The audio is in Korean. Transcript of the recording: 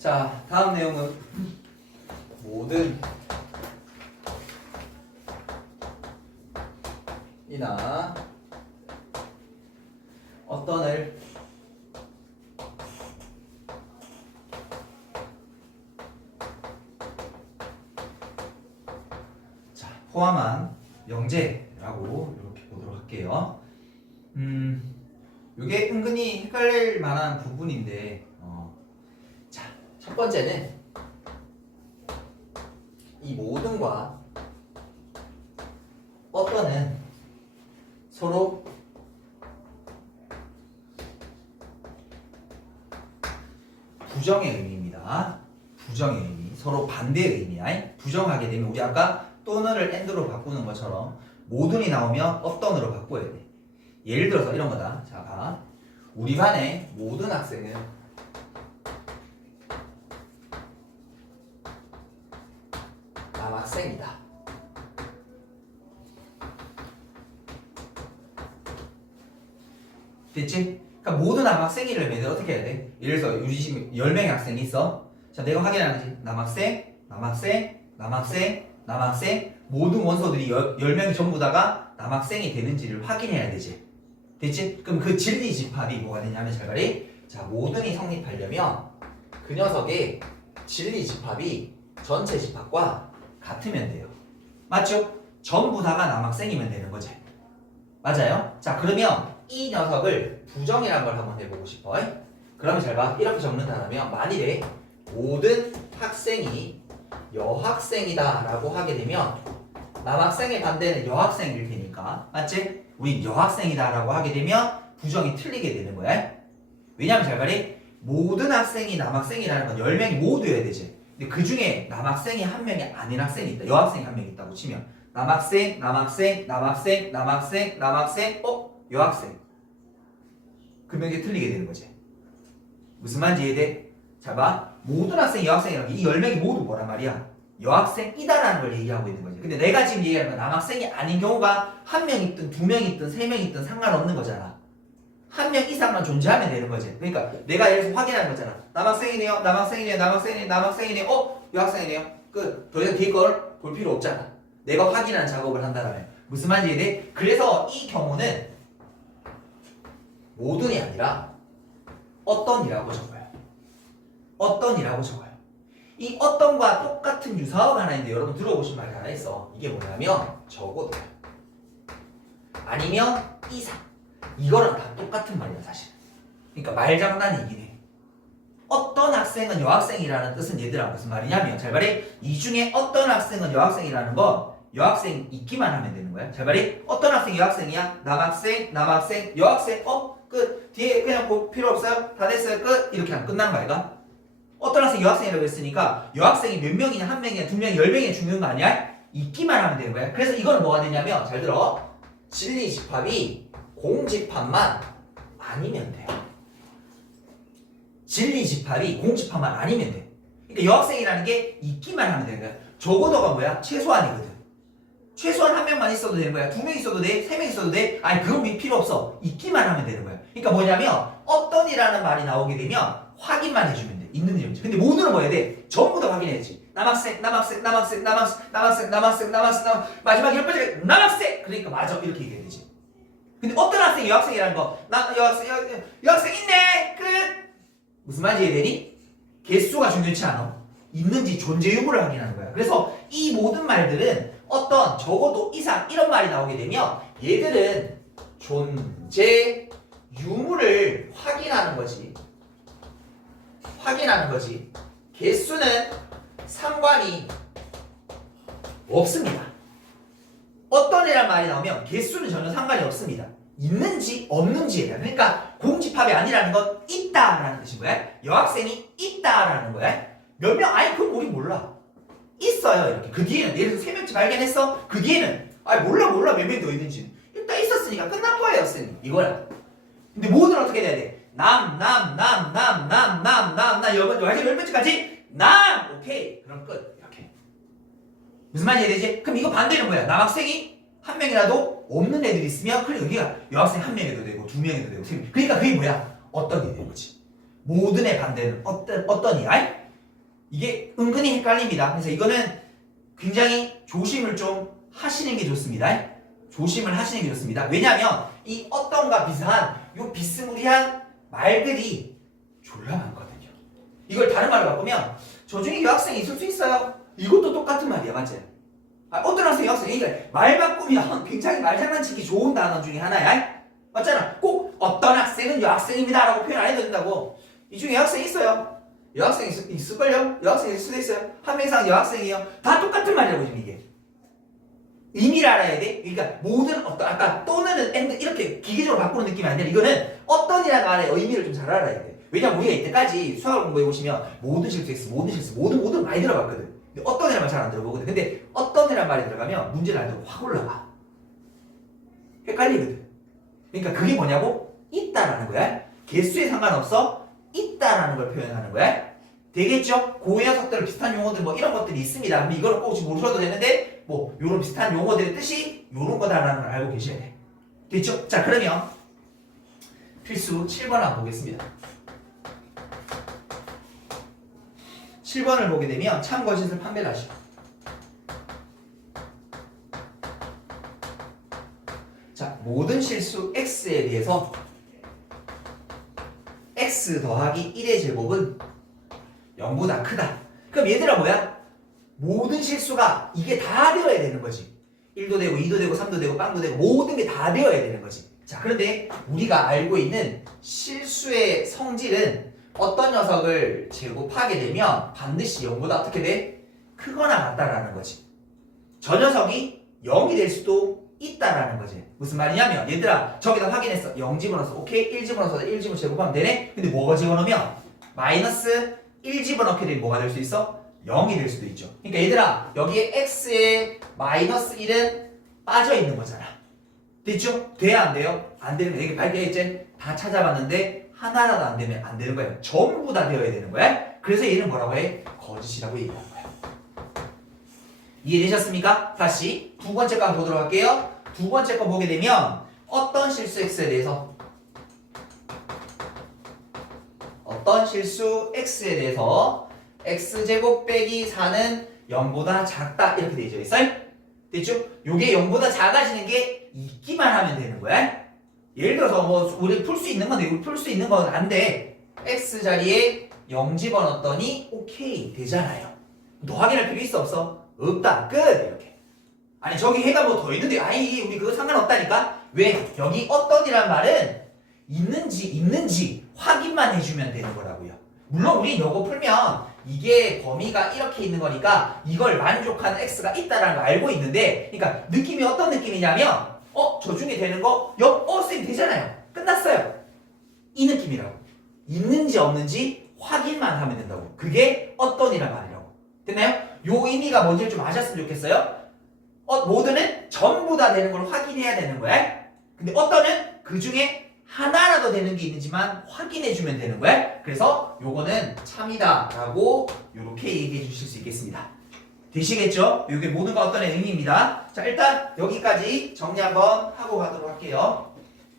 자, 다음 내용은 모든 이나 어떤을 포함한 영재라고 이렇게 보도록 할게요. 이게 은근히 헷갈릴 만한 부분인데, 자, 첫 번째는 이 모든과 어떤은 서로 부정의 의미입니다. 부정의 의미, 서로 반대의 의미야. 부정하게 되면 우리 아까 또는을 and로 바꾸는 것처럼 모든이 나오면 어떤으로 바꿔야 돼. 예를 들어서 이런 거다. 자, 봐. 우리 반의 모든 학생은 남학생이다. 됐지? 그러니까 모든 남학생이라면 어떻게 해야 돼? 예를 들어서 우리 지금 10명의 학생이 있어. 자, 내가 확인하는 거지. 남학생, 남학생, 남학생, 남학생. 모든 원소들이 10명이 전부 다가 남학생이 되는지를 확인해야 되지. 됐지? 그럼 그 진리 집합이 뭐가 되냐면 잘 말이. 자, 모든이 성립하려면 그 녀석의 진리 집합이 전체 집합과 같으면 돼요. 맞죠? 전부 다가 남학생이면 되는 거지. 맞아요? 자, 그러면 이 녀석을 부정이라는 걸 한번 해보고 싶어. 그러면 잘 봐. 이렇게 적는다면 만일에 모든 학생이 여학생이다 라고 하게 되면 남학생의 반대는 여학생일 테니까, 맞지? 우리 여학생이다 라고 하게 되면 부정이 틀리게 되는 거야. 왜냐면 잘 말이 모든 학생이 남학생이라는 건 10명이 모두여야 되지. 근데 그 중에 남학생이 한 명이 아닌 학생이 있다. 여학생이 한 명 있다고 치면 남학생, 남학생, 남학생, 남학생, 남학생, 여학생. 그러면 이게 틀리게 되는 거지. 무슨 말인지 이해돼? 자, 봐. 모든 학생이 여학생이라는 게 이 10명이 모두 뭐란 말이야? 여학생이다라는 걸 얘기하고 있는 거지. 근데 내가 지금 얘기하는 건 남학생이 아닌 경우가 한 명 있든 2명 있든 3명 있든 상관없는 거잖아. 한 명 이상만 존재하면 되는 거지. 그러니까 내가 예를 들어서 확인하는 거잖아. 남학생이네요, 남학생이네요, 남학생이네요, 남학생이네요, 여학생이네요. 더 이상 뒤에 걸 볼 필요 없잖아. 내가 확인하는 작업을 한다면. 무슨 말인지 이해돼? 그래서 이 경우는 모든이 아니라 어떤이라고 적어요. 어떤이라고 적어요. 이 어떤과 똑같은 유사어가 하나 있는데 여러분 들어보신 말이 하나 있어. 이게 뭐냐면 적어도 아니면 이상. 이거랑 다 똑같은 말이야 사실. 그러니까 말장난이긴 해. 어떤 학생은 여학생이라는 뜻은 얘들아 무슨 말이냐면 잘 말해. 이 중에 어떤 학생은 여학생이라는 거 여학생 있기만 하면 되는 거야. 잘 말해. 어떤 학생이 여학생이야? 남학생, 남학생, 여학생. 끝. 뒤에 그냥 볼 필요 없어요? 다 됐어요? 끝. 이렇게 하면 끝나는 거 아이가? 어떤 학생이 여학생이라고 했으니까 여학생이 몇 명이냐, 한 명이냐, 2명이냐, 10명이냐 중요한 거 아니야? 있기만 하면 되는 거야. 그래서 이거는 뭐가 되냐면 잘 들어. 진리 집합이 공집합만 아니면 돼요. 진리 집합이 공집합만 아니면 돼. 그러니까 여학생이라는 게 있기만 하면 되는 거야. 적어도가 뭐야? 최소한이거든. 최소한 한 명만 있어도 되는 거야. 2명 있어도 돼? 3명 있어도 돼? 아니 그건 필요 없어. 있기만 하면 되는 거야. 그러니까 뭐냐면 어떤이라는 말이 나오게 되면 확인만 해주면 돼. 있는지 없는지. 근데 모두는 뭐 해야 돼? 전부 다 확인해야지. 남학생, 남학생, 남학생, 남학생, 남학생, 남학생, 남학생, 마지막 10번째가 남학생! 그러니까 맞아. 이렇게 얘기해야 되지. 근데 어떤 학생이 여학생이라는 거 여학생 있네! 끝! 무슨 말인지 이해되니? 개수가 중요치 않아. 있는지 존재 유무를 확인하는 거야. 그래서 이 모든 말들은 어떤 적어도 이상 이런 말이 나오게 되면 얘들은 존재 유무를 확인하는 거지. 확인하는 거지. 개수는 상관이 없습니다. 어떤 이란 말이 나오면 개수는 전혀 상관이 없습니다. 있는지 없는지예요. 그러니까 공집합이 아니라는 건 있다라는 뜻인 거야. 여학생이 있다라는 거야. 몇 명? 아니 그건 우리 몰라. 있어요 이렇게. 그 뒤에는 예를 들어서 3명째 발견했어? 그 뒤에는 몰라 몇 명 더 있는지. 일단 있었으니까 끝난 거예요 쌤. 이거야. 근데 뭐든 어떻게 돼야 돼? 남 여기까지 10번째까지 남! 오케이. 그럼 끝. 이렇게. 무슨 말인지 이해되지? 그럼 이거 반대는 뭐야? 남학생이 한 명이라도 없는 애들이 있으면 그래 여기가 여학생 한 명에도 되고 2명에도 되고 3명. 그러니까 그게 뭐야? 어떤이 되는 거지. 모든의 반대는 어떤이야? 이게 은근히 헷갈립니다. 그래서 이거는 굉장히 조심을 좀 하시는 게 좋습니다. 조심을 하시는 게 좋습니다. 왜냐하면 이 어떤가 비슷한 요 비스무리한 말들이 졸라 많거든요. 이걸 다른 말로 바꾸면 저 중에 여학생이 있을 수 있어요. 이것도 똑같은 말이야, 맞지? 어떤 학생이 여학생, 그러니까 말 바꾸면 굉장히 말 장난치기 좋은 단어 중에 하나야. 맞잖아. 꼭 어떤 학생은 여학생입니다 라고 표현 안 해도 된다고. 이 중에 여학생 있어요. 여학생 있을걸요? 여학생 있을 수도 있어요. 한 명 이상 여학생이요. 다 똑같은 말이라고 지금 이게. 의미를 알아야 돼. 그러니까 모든 어떤 아까 또는 and 이렇게 기계적으로 바꾸는 느낌이 아니라 이거는 어떤이라는 말의 의미를 좀 잘 알아야 돼. 왜냐면 우리가 이때까지 수학을 공부해 보시면 모든 실수 X, 모든 실수, 모든 많이 들어봤거든. 근데 어떤이라는 말 잘 안 들어보거든. 근데 어떤이라는 말이 들어가면 문제를 알면 확 올라가. 헷갈리거든. 그러니까 그게 뭐냐고? 있다라는 거야. 개수에 상관없어. 있다라는 걸 표현하는 거야. 되겠죠? 고유 녀석들 비슷한 용어들 뭐 이런 것들이 있습니다. 근데 이걸 꼭 모르셔도 되는데 뭐 요런 비슷한 용어들의 뜻이 요런 거다라는 걸 알고 계셔야 돼. 됐죠? 자, 그러면 필수 7번 한번 보겠습니다. 7번을 보게 되면 참거짓을 판별을 하시고 자, 모든 실수 x에 대해서 x 더하기 1의 제곱은 0보다 크다. 그럼 얘들아 뭐야? 모든 실수가 이게 다 되어야 되는 거지. 1도 되고 2도 되고 3도 되고 빵도 되고 모든 게 다 되어야 되는 거지. 자, 그런데 우리가 알고 있는 실수의 성질은 어떤 녀석을 제곱하게 되면 반드시 0보다 어떻게 돼? 크거나 같다라는 거지. 저 녀석이 0이 될 수도 있다라는 거지. 무슨 말이냐면 얘들아 저기다 확인했어. 0 집어넣었어. 오케이? 1 집어넣어서 1 집어 제곱하면 되네? 근데 뭐가 집어넣으면 마이너스 1 집어넣게 되면 뭐가 될 수 있어? 0이 될 수도 있죠. 그러니까 얘들아 여기에 x에 마이너스 1은 빠져 있는 거잖아. 됐죠? 돼야 안 돼요? 안 되는 거야. 이게 발견했지? 다 찾아봤는데 하나라도 안 되면 안 되는 거야. 전부 다 되어야 되는 거야. 그래서 얘는 뭐라고 해? 거짓이라고 얘기하는 거야. 이해되셨습니까? 다시 두 번째 거 한번 보도록 할게요. 두 번째 거 보게 되면 어떤 실수 x에 대해서 x제곱 빼기 4는 0보다 작다 이렇게 되어 있어요. 됐죠? 요게 0보다 작아지는 게 있기만 하면 되는 거야. 예를 들어서 뭐 우리 풀 수 있는 건데 우리 풀 수 있는 건 안 돼. x 자리에 0 집어넣었더니 오케이 되잖아요. 너 확인할 필요 있어 없어? 없다. 끝. 이렇게. 아니 저기 해가 뭐 더 있는데 아니 우리 그거 상관없다니까? 왜? 여기 어떤이란 말은 있는지 확인만 해주면 되는 거라고요. 물론 우리 이거 풀면 이게 범위가 이렇게 있는 거니까 이걸 만족하는 x가 있다라는 걸 알고 있는데 그러니까 느낌이 어떤 느낌이냐면 저 중에 되는 거 쌤 되잖아요. 끝났어요. 이 느낌이라고. 있는지 없는지 확인만 하면 된다고. 그게 어떤이란 말이라고. 됐나요? 요 의미가 뭔지 좀 아셨으면 좋겠어요. 모드는 전부 다 되는 걸 확인해야 되는 거야. 근데 어떤은 그 중에 하나라도 되는 게 있는지만 확인해주면 되는 거야. 그래서 요거는 참이다 라고 요렇게 얘기해 주실 수 있겠습니다. 되시겠죠? 이게 모든 거 어떤 의미입니다. 자, 일단 여기까지 정리 한번 하고 가도록 할게요.